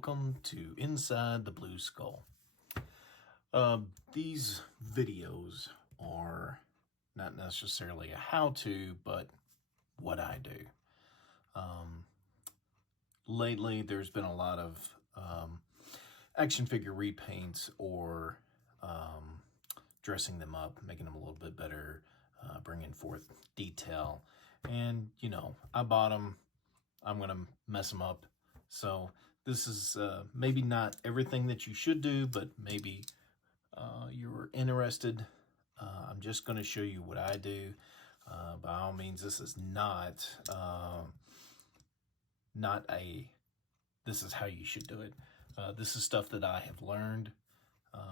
welcome to Inside the Blueskull. These videos are not necessarily a how-to, but what I do. Lately, there's been a lot of action figure repaints or dressing them up, making them a little bit better, bringing forth detail. And, you know, I bought them. I'm going to mess them up. So this is maybe not everything that you should do, but maybe you're interested. I'm just going to show you what I do. By all means, this is not this is how you should do it. This is stuff that I have learned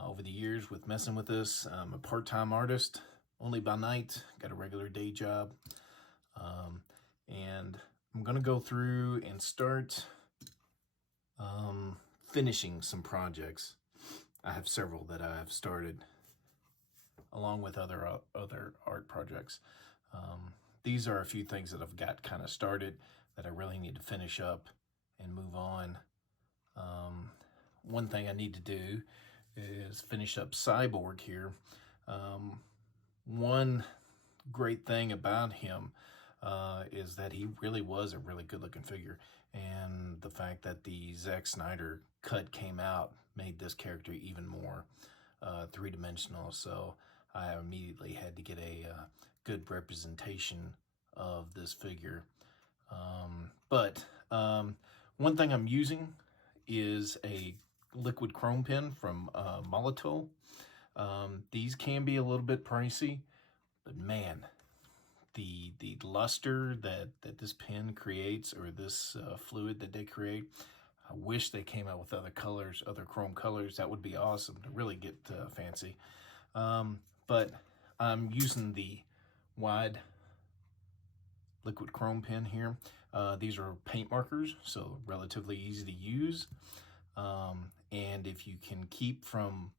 over the years with messing with this. I'm a part-time artist, only by night, got a regular day job. And I'm going to go through and start finishing some projects. I have several that I have started along with other art projects. These are a few things that I've got kind of started that I really need to finish up and move on. One thing I need to do is finish up Cyborg here. One great thing about him is that he really was a really good looking figure, and the fact that the Zack Snyder cut came out made this character even more three-dimensional. So I immediately had to get a good representation of this figure. But one thing I'm using is a liquid chrome pen from Molotov. These can be a little bit pricey, but man, the luster that this pen creates, or this fluid that they create, I wish they came out with other colors, other chrome colors. That would be awesome to really get fancy. But I'm using the wide liquid chrome pen here. These are paint markers, so relatively easy to use. And if you can keep from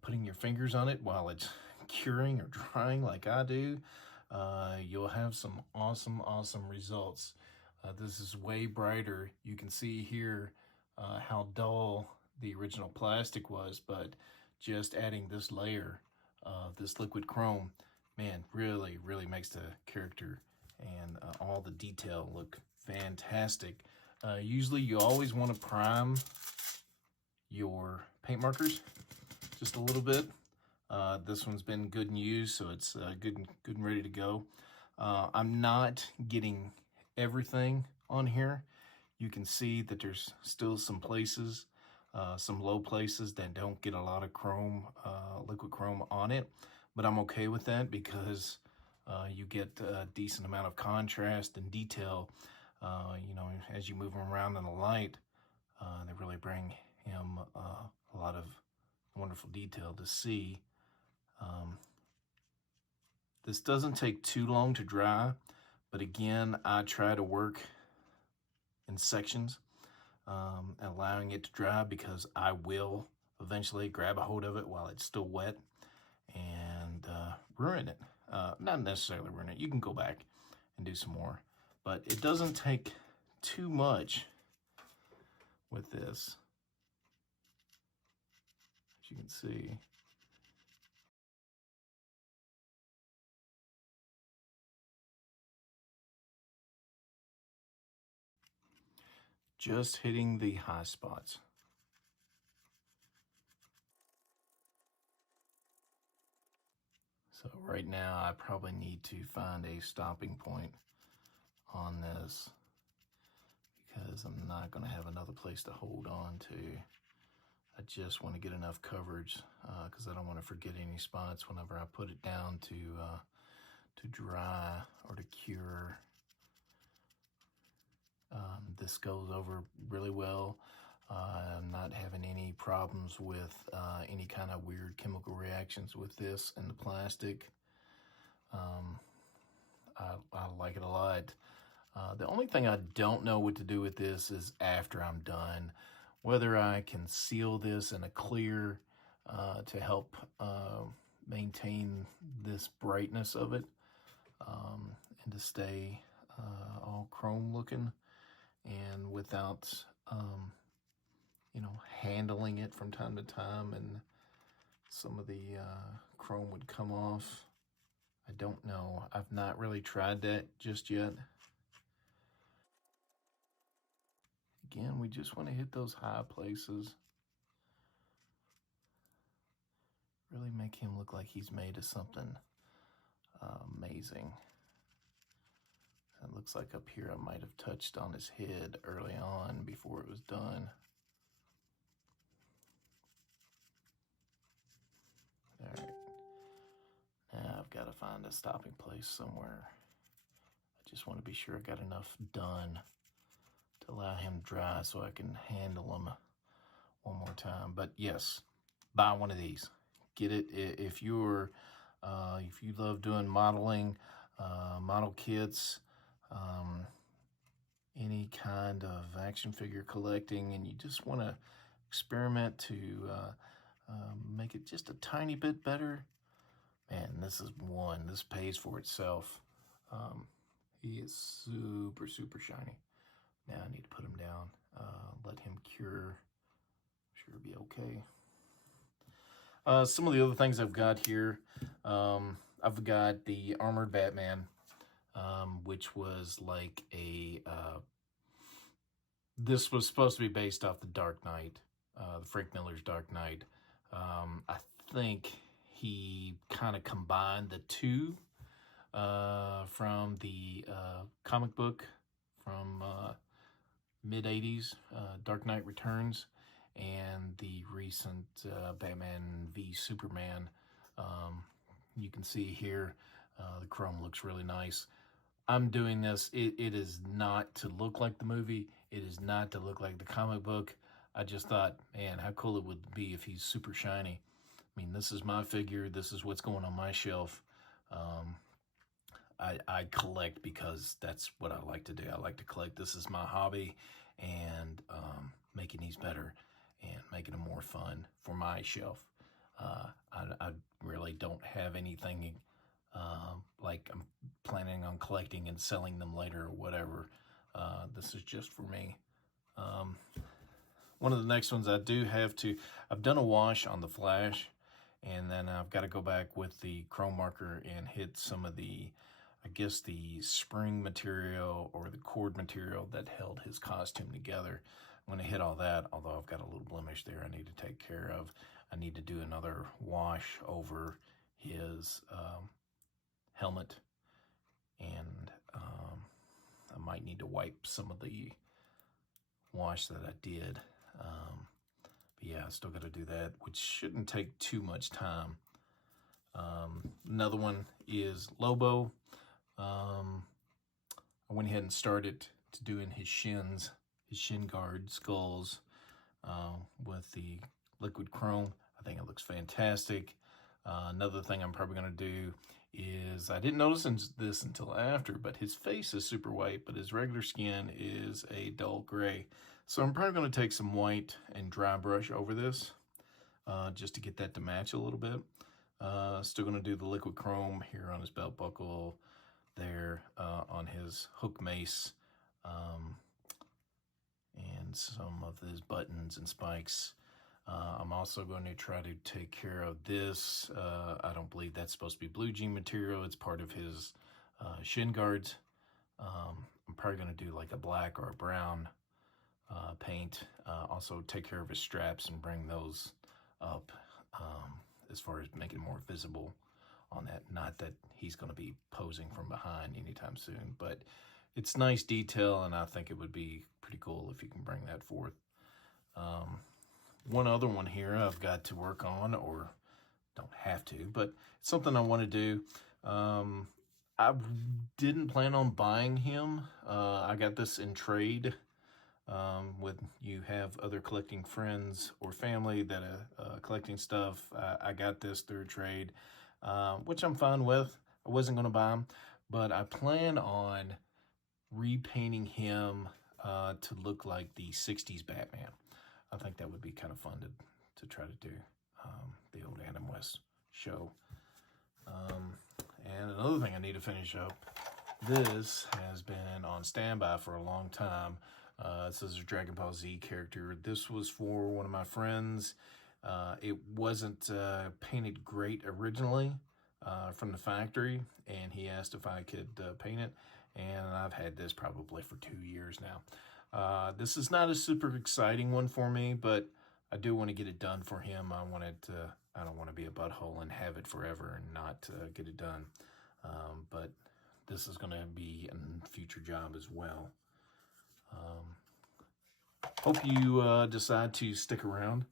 putting your fingers on it while it's curing or drying like I do, you'll have some awesome results. This is way brighter. You can see here how dull the original plastic was, but just adding this layer of this liquid chrome, man, really makes the character and all the detail look fantastic. Usually you always want to prime your paint markers just a little bit. This one's been good and used, so it's good and ready to go. I'm not getting everything on here. You can see that there's still some places, some low places that don't get a lot of chrome, liquid chrome on it, but I'm okay with that because you get a decent amount of contrast and detail. You know, as you move him around in the light, they really bring him a lot of wonderful detail to see. This doesn't take too long to dry, but again, I try to work in sections, allowing it to dry, because I will eventually grab a hold of it while it's still wet and ruin it. Not necessarily ruin it. You can go back and do some more, but it doesn't take too much with this, as you can see. Just hitting the high spots. So right now I probably need to find a stopping point on this, because I'm not going to have another place to hold on to. I just want to get enough coverage because I don't want to forget any spots whenever I put it down to dry or to cure. This goes over really well. I'm not having any problems with any kind of weird chemical reactions with this and the plastic. I like it a lot. The only thing I don't know what to do with this is after I'm done, whether I can seal this in a clear to help maintain this brightness of it, and to stay all chrome looking and without you know, handling it from time to time, and some of the chrome would come off. I don't know. I've not really tried that just yet. Again, we just want to hit those high places. Really make him look like he's made of something amazing. It looks like up here I might have touched on his head early on before it was done. All right. Now I've got to find a stopping place somewhere. I just want to be sure I got enough done to allow him to dry so I can handle him one more time. But yes, buy one of these. Get it if you love doing modeling, model kits, any kind of action figure collecting, and you just want to experiment to make it just a tiny bit better. Man, this is one. This pays for itself. He is super, super shiny. Now I need to put him down, let him cure. I'm sure it'll be okay. Some of the other things I've got here, I've got the Armored Batman, which was like a, this was supposed to be based off the Dark Knight, the Frank Miller's Dark Knight. I think he kind of combined the two from the comic book from mid-'80s, Dark Knight Returns, and the recent Batman v Superman. You can see here the chrome looks really nice. I'm doing this, it is not to look like the movie, it is not to look like the comic book. I just thought, man, how cool it would be if he's super shiny. I mean, this is my figure, this is what's going on my shelf. I collect because that's what I like to do. I like to collect. This is my hobby, and making these better and making them more fun for my shelf. I really don't have anything like I'm planning on collecting and selling them later or whatever. This is just for me. One of the next ones I've done a wash on the Flash, and then I've got to go back with the chrome marker and hit some of the, I guess, the spring material or the cord material that held his costume together. I'm going to hit all that, although I've got a little blemish there I need to take care of. I need to do another wash over his helmet, and I might need to wipe some of the wash that I did. But yeah, I still got to do that, which shouldn't take too much time. Another one is Lobo. I went ahead and started to doing his shins, his shin guard skulls with the liquid chrome. I think it looks fantastic. Another thing I'm probably going to do is, I didn't notice this until after, but his face is super white, but his regular skin is a dull gray. So I'm probably going to take some white and dry brush over this just to get that to match a little bit. Still going to do the liquid chrome here on his belt buckle, there on his hook mace, and some of his buttons and spikes. I'm also going to try to take care of this. I don't believe that's supposed to be blue jean material. It's part of his shin guards. I'm probably going to do like a black or a brown paint. Also take care of his straps and bring those up as far as making it more visible on that. Not that he's going to be posing from behind anytime soon, but it's nice detail, and I think it would be pretty cool if you can bring that forth. One other one here I've got to work on, or don't have to, but it's something I want to do. I didn't plan on buying him. I got this in trade. When you have other collecting friends or family that are collecting stuff, I got this through trade, which I'm fine with. I wasn't going to buy him, but I plan on repainting him to look like the 60s Batman. I think that would be kind of fun to try to do, the old Adam West show. And another thing I need to finish up, this has been on standby for a long time. This is a Dragon Ball Z character. This was for one of my friends. It wasn't painted great originally from the factory, and he asked if I could paint it, and I've had this probably for 2 years now. This is not a super exciting one for me, but I do want to get it done for him. I don't want to be a butthole and have it forever and not get it done. But this is going to be a future job as well. Hope you decide to stick around.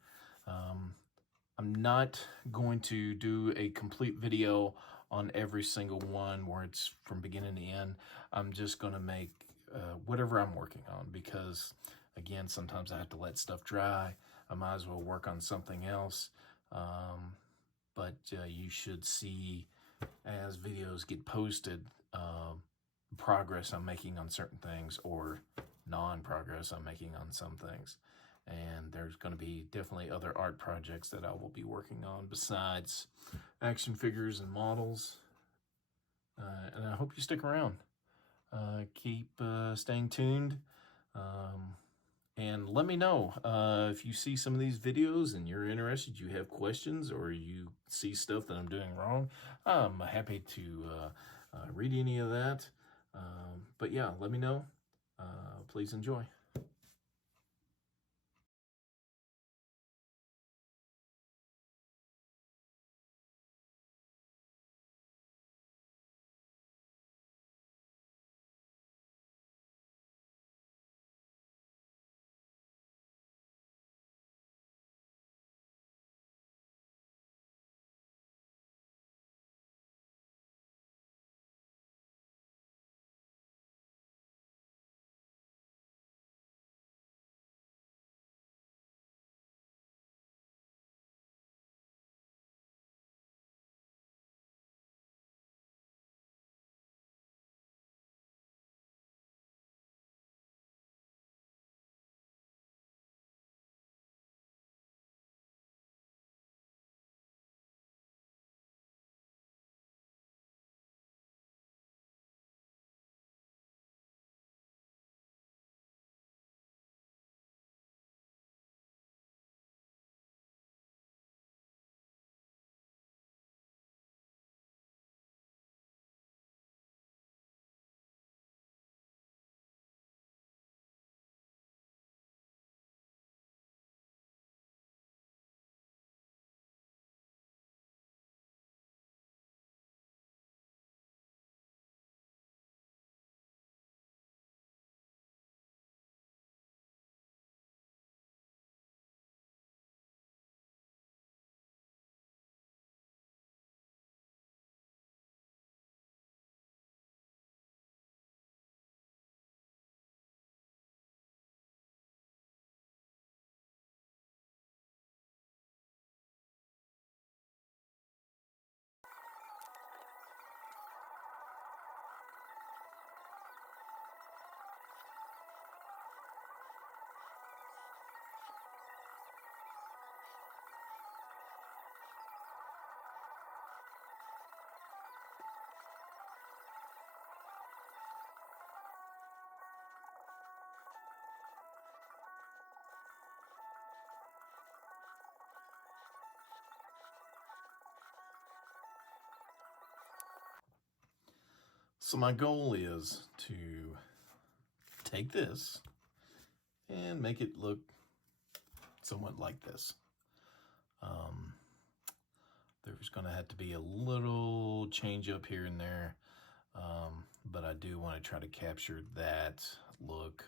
I'm not going to do a complete video on every single one where it's from beginning to end. I'm just going to make whatever I'm working on, because again, sometimes I have to let stuff dry. I might as well work on something else. But you should see, as videos get posted, progress I'm making on certain things, or non-progress I'm making on some things. And there's going to be definitely other art projects that I will be working on besides action figures and models. And I hope you stick around. Keep staying tuned. And let me know if you see some of these videos and you're interested, you have questions, or you see stuff that I'm doing wrong. I'm happy to read any of that. But yeah, let me know. Please enjoy. So my goal is to take this and make it look somewhat like this. There's going to have to be a little change up here and there, but I do want to try to capture that look.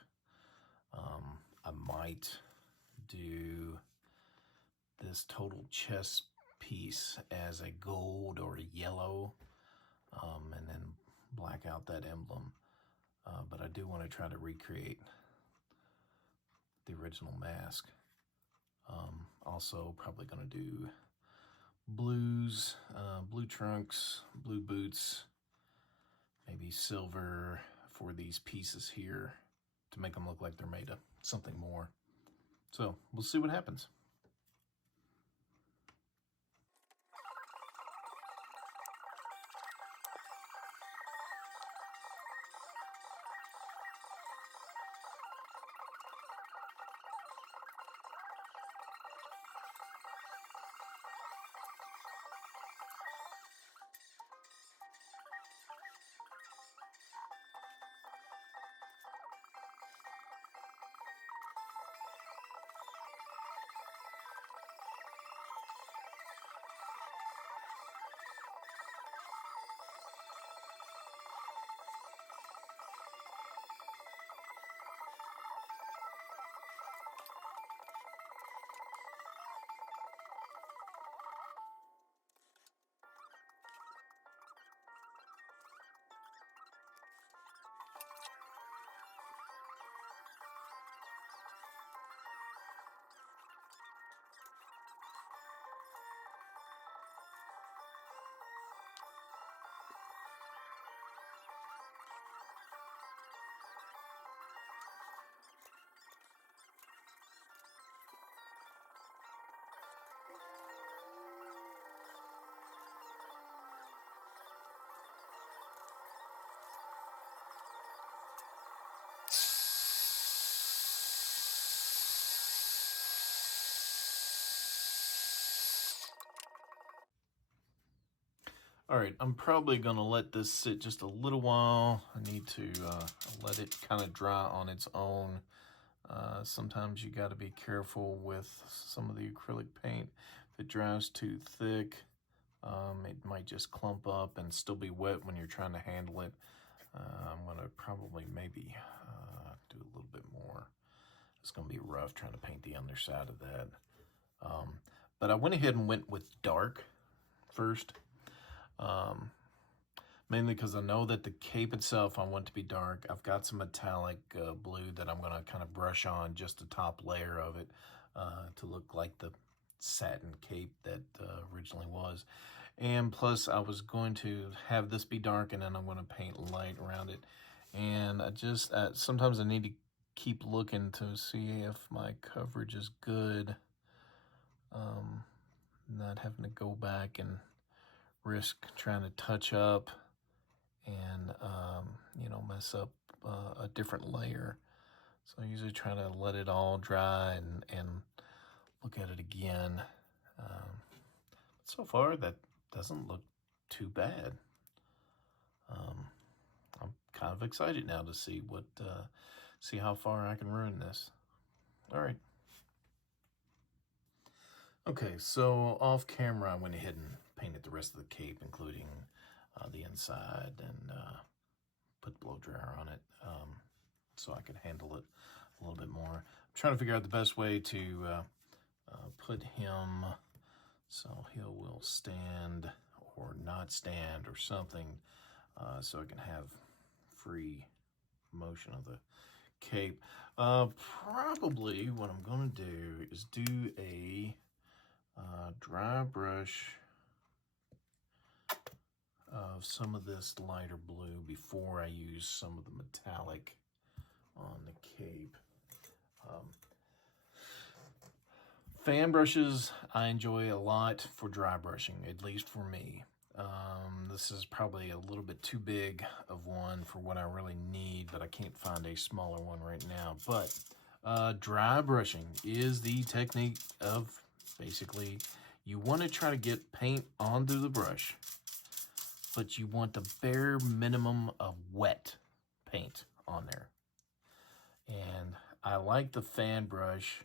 I might do this total chest piece as a gold or a yellow, and then black out that emblem. But I do want to try to recreate the original mask. Also probably going to do blue trunks, blue boots, maybe silver for these pieces here to make them look like they're made of something more. So we'll see what happens. All right, I'm probably gonna let this sit just a little while. I need to let it kind of dry on its own. Sometimes you got to be careful with some of the acrylic paint. If it dries too thick, it might just clump up and still be wet when you're trying to handle it. I'm gonna probably maybe do a little bit more. It's gonna be rough trying to paint the underside of that. But I went ahead and went with dark first. Mainly because I know that the cape itself I want to be dark. I've got some metallic blue that I'm going to kind of brush on just the top layer of it to look like the satin cape that originally was. And plus I was going to have this be dark and then I'm going to paint light around it. And I just, sometimes I need to keep looking to see if my coverage is good. Not having to go back and risk trying to touch up and you know, mess up a different layer. So I usually try to let it all dry and look at it again. So far that doesn't look too bad. I'm kind of excited now to see what see how far I can ruin this. All right. Okay, so off camera I went ahead and painted the rest of the cape, including the inside, and put blow dryer on it so I could handle it a little bit more. I'm trying to figure out the best way to put him so he will stand or not stand or something, so I can have free motion of the cape. Probably what I'm going to do is do a dry brush of some of this lighter blue before I use some of the metallic on the cape. Fan brushes I enjoy a lot for dry brushing, at least for me. This is probably a little bit too big of one for what I really need, but I can't find a smaller one right now. But dry brushing is the technique of basically you want to try to get paint onto the brush, but you want the bare minimum of wet paint on there. And I like the fan brush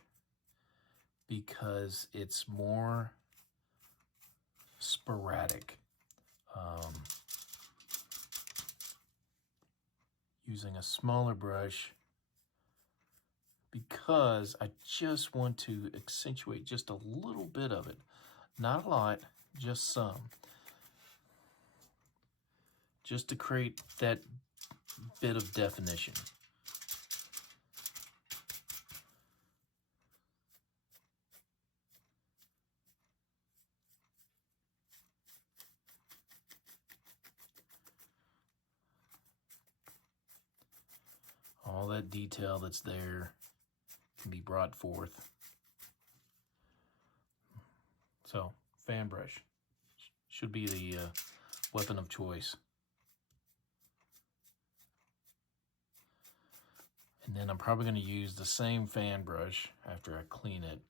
because it's more sporadic. Using a smaller brush because I just want to accentuate just a little bit of it. Not a lot, just some. Just to create that bit of definition. All that detail that's there can be brought forth. So, fan brush should be the weapon of choice. And then I'm probably going to use the same fan brush after I clean it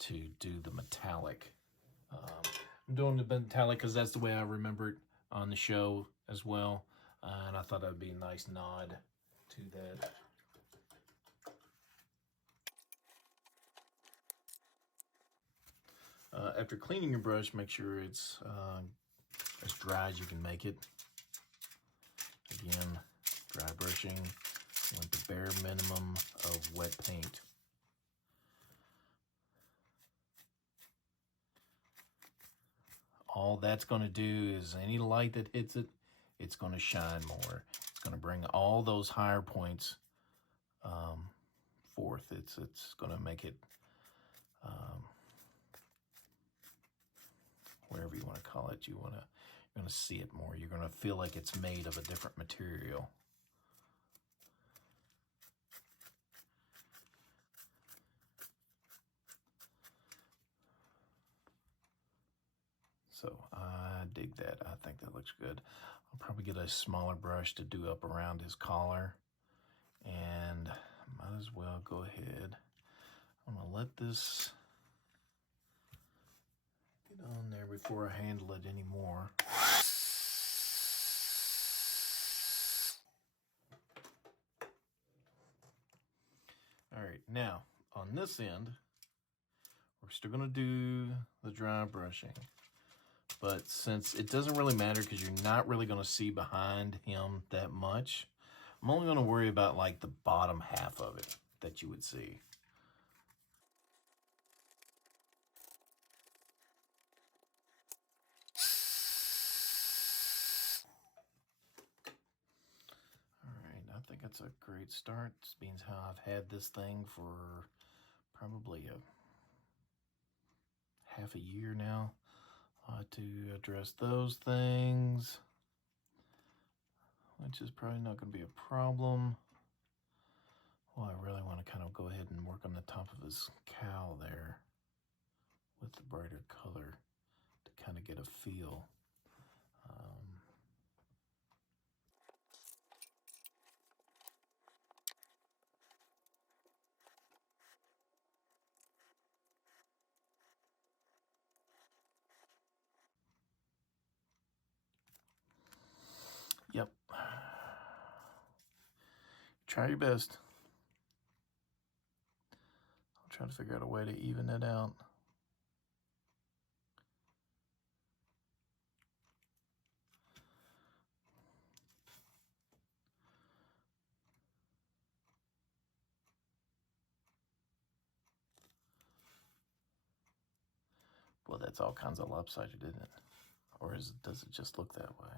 to do the metallic. I'm doing the metallic because that's the way I remember it on the show as well. And I thought that would be a nice nod to that. After cleaning your brush, make sure it's as dry as you can make it. Again, dry brushing. You want the bare minimum of wet paint. All that's going to do is any light that hits it, it's going to shine more. It's going to bring all those higher points forth. It's going to make it whatever you want to call it. You're going to see it more. You're going to feel like it's made of a different material. So I dig that. I think that looks good. I'll probably get a smaller brush to do up around his collar. And might as well go ahead. I'm going to let this get on there before I handle it anymore. now on this end, we're still gonna do the dry brushing. But since it doesn't really matter because you're not really gonna see behind him that much, I'm only gonna worry about like the bottom half of it that you would see. I think that's a great start. This means how I've had this thing for probably half a year now to address those things, which is probably not going to be a problem. Well, I really want to kind of go ahead and work on the top of his cowl there with the brighter color to kind of get a feel. Yep. Try your best. I'll try to figure out a way to even it out. Well, that's all kinds of lopsided, isn't it? Or does it just look that way?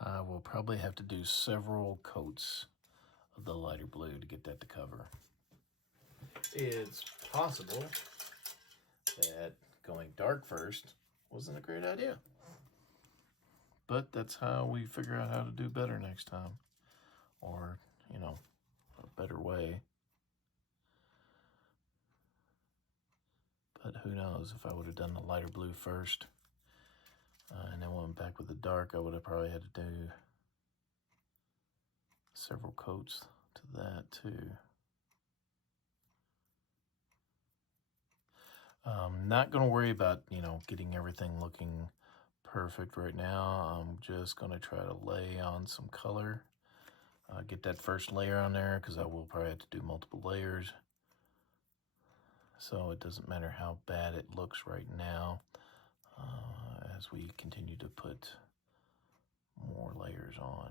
I will probably have to do several coats of the lighter blue to get that to cover. It's possible that going dark first wasn't a great idea. But that's how we figure out how to do better next time. Or, you know, a better way. But who knows, if I would have done the lighter blue first and then went back with the dark, I would have probably had to do several coats to that too. Not going to worry about, getting everything looking perfect right now. I'm just going to try to lay on some color. Get that first layer on there because I will probably have to do multiple layers. So it doesn't matter how bad it looks right now as we continue to put more layers on.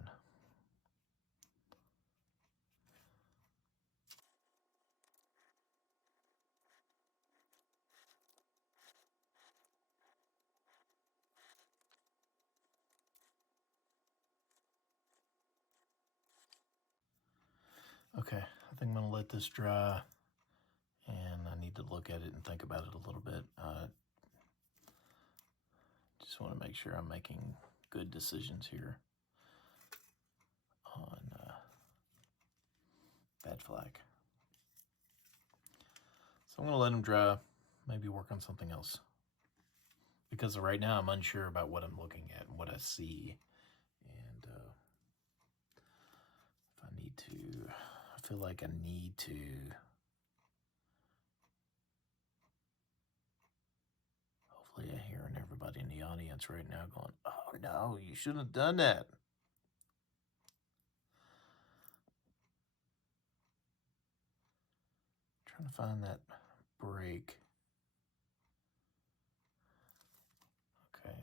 Okay, I think I'm going to let this dry, and I need to look at it and think about it a little bit. Just want to make sure I'm making good decisions here on bad flag. So I'm going to let them dry, maybe work on something else. Because right now I'm unsure about what I'm looking at and what I see. And if I need to, I feel like I need to hopefully I'm hearing everybody in the audience right now going, oh no, you shouldn't have done that. Trying to find that break. Okay,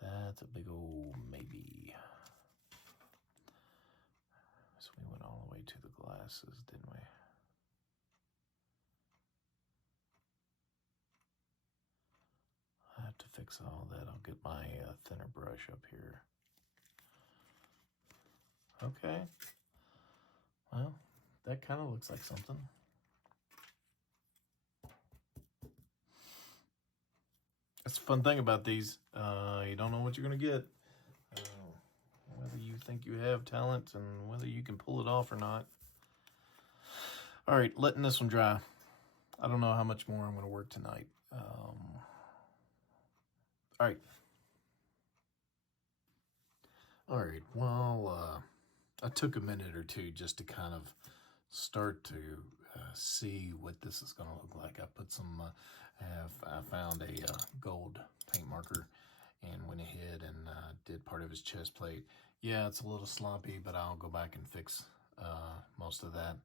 that's a big old maybe. So we went all the way to the glasses, didn't we? I have to fix all that. I'll get my thinner brush up here. Okay. Well, that kind of looks like something. That's the fun thing about these. You don't know what you're going to get. Whether you think you have talent and whether you can pull it off or not. All right, letting this one dry. I don't know how much more I'm going to work tonight. All right. Well, I took a minute or two just to kind of start to see what this is going to look like. I put some, I found a gold paint marker and went ahead and did part of his chest plate. Yeah, it's a little sloppy, but I'll go back and fix most of that.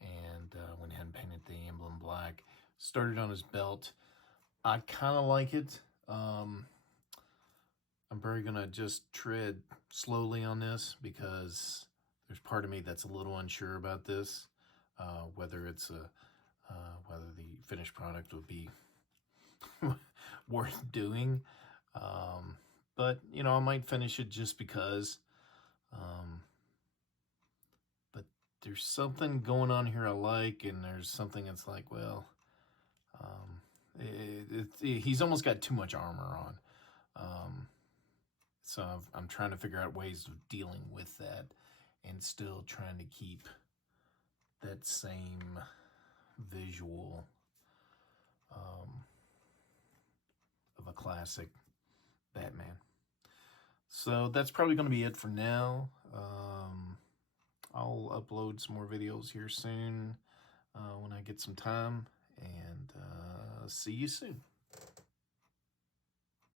And went ahead and painted the emblem black. Started on his belt. I kind of like it. I'm probably going to just tread slowly on this because there's part of me that's a little unsure about this, whether it's whether the finished product would be worth doing. But, you know, I might finish it just because. But there's something going on here I like, and there's something that's like, well, he's almost got too much armor on. So I'm trying to figure out ways of dealing with that and still trying to keep that same visual of a classic Batman. So that's probably going to be it for now. I'll upload some more videos here soon when I get some time, and see you soon.